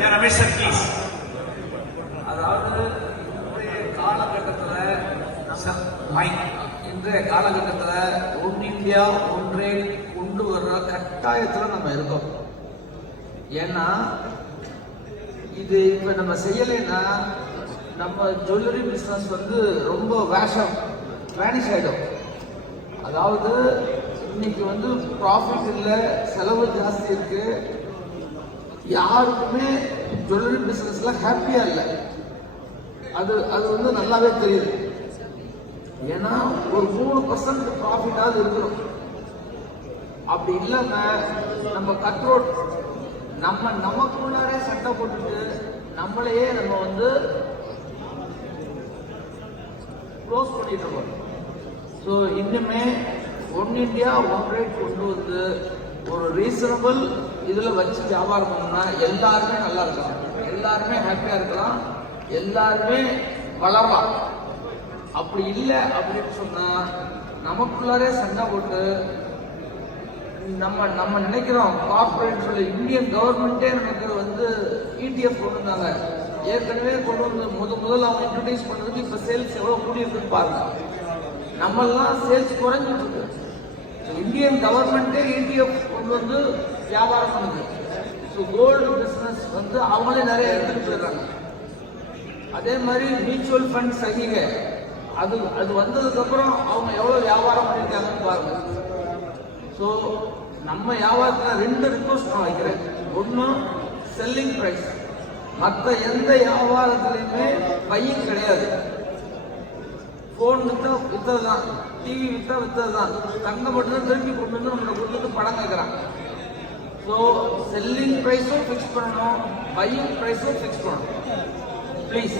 Ramesh sir please. அதாவது இன்றைய காலகட்டத்தில் ஒன் இந்தியா ஒன்றே கொண்டு வர்ற கட்டாயத்தில் நம்ம இருக்கோம். ஏன்னா இது இப்போ நம்ம செய்யலைன்னா நம்ம ஜுவல்லரி பிஸ்னஸ் வந்து ரொம்ப வேனிஷ் ஆகிடும். அதாவது இன்னைக்கு வந்து ப்ராஃபிட் இல்லை, செலவு ஜாஸ்தி இருக்கு, யாருக்குமே ஜுவல்லரி பிஸ்னஸ்ல ஹாப்பியா இல்லை. அது அது வந்து நல்லாவே தெரியுது. ஏன்னா ஒரு 3% ப்ராஃபிட்டாவது இருக்கணும். அப்படி இல்லாம நம்ம கட்ரோட் நமக்குள்ளாரே சட்டை போட்டுட்டு நம்மளையே நம்ம வந்து க்ளோஸ் பண்ணிட்டு இருக்கோம். ஸோ இன்னுமே ஒன் இந்தியா ஒன் ரேட் கொண்டு வந்து ஒரு ரீசனபிள் இதில் வச்சு வியாபாரம் பண்ணோம்னா எல்லாருமே நல்லா இருக்கலாம், எல்லாருமே ஹாப்பியாக இருக்கலாம், எல்லாருமே வளரலாம். அப்படி இல்லை அப்படின்னு சொன்னால் நமக்குள்ளாரே சண்டை போட்டு நம்ம நினைக்கிறோம் கார்பரேட் சொல்லி இந்தியன் கவர்மெண்ட்டே நமக்கு வந்து ETF கொண்டு வந்தாங்க. ஏற்கனவே கொண்டு வந்து முதல்ல அவங்க இன்ட்ரடியூஸ் பண்ணதுக்கு இப்போ சேல்ஸ் எவ்வளோ கூடி இருக்குன்னு பாருங்க. நம்மெல்லாம் சேல்ஸ் குறைஞ்சிட்டு இருக்கு. இந்தியன் கவர்மெண்ட்டே ETF கொண்டு வந்து வியாபாரம் பண்ணுது. ஸோ கோல்டு பிஸ்னஸ் வந்து அவங்களே நிறைய எடுத்துட்டு போயிடுறாங்க. அதே மாதிரி மியூச்சுவல் ஃபண்ட் சகிக அது வந்ததுக்கப்புறம் அவங்க எவ்வளோ வியாபாரம் பண்ணியிருக்காங்கன்னு பாருங்க. ஸோ நம்ம வியாபாரத்தில் 2 ரிக்வஸ்ட் நான் வைக்கிறேன். ஒன்று செல்லிங் ப்ரைஸ். மற்ற எந்த வியாபாரத்துலையுமே பையன் கிடையாது. ஃபோன் வித்தது தான், டிவி வித்தது தான், தங்கம் மட்டும்தான் திருப்பி கொண்டு வந்து நம்மளை கொண்டு வந்து படம் கேட்குறாங்க. ஸோ செல்லிங் ப்ரைஸும் ஃபிக்ஸ் பண்ணணும், பையிங் ப்ரைஸும் ஃபிக்ஸ் பண்ணணும் ப்ளீஸ்.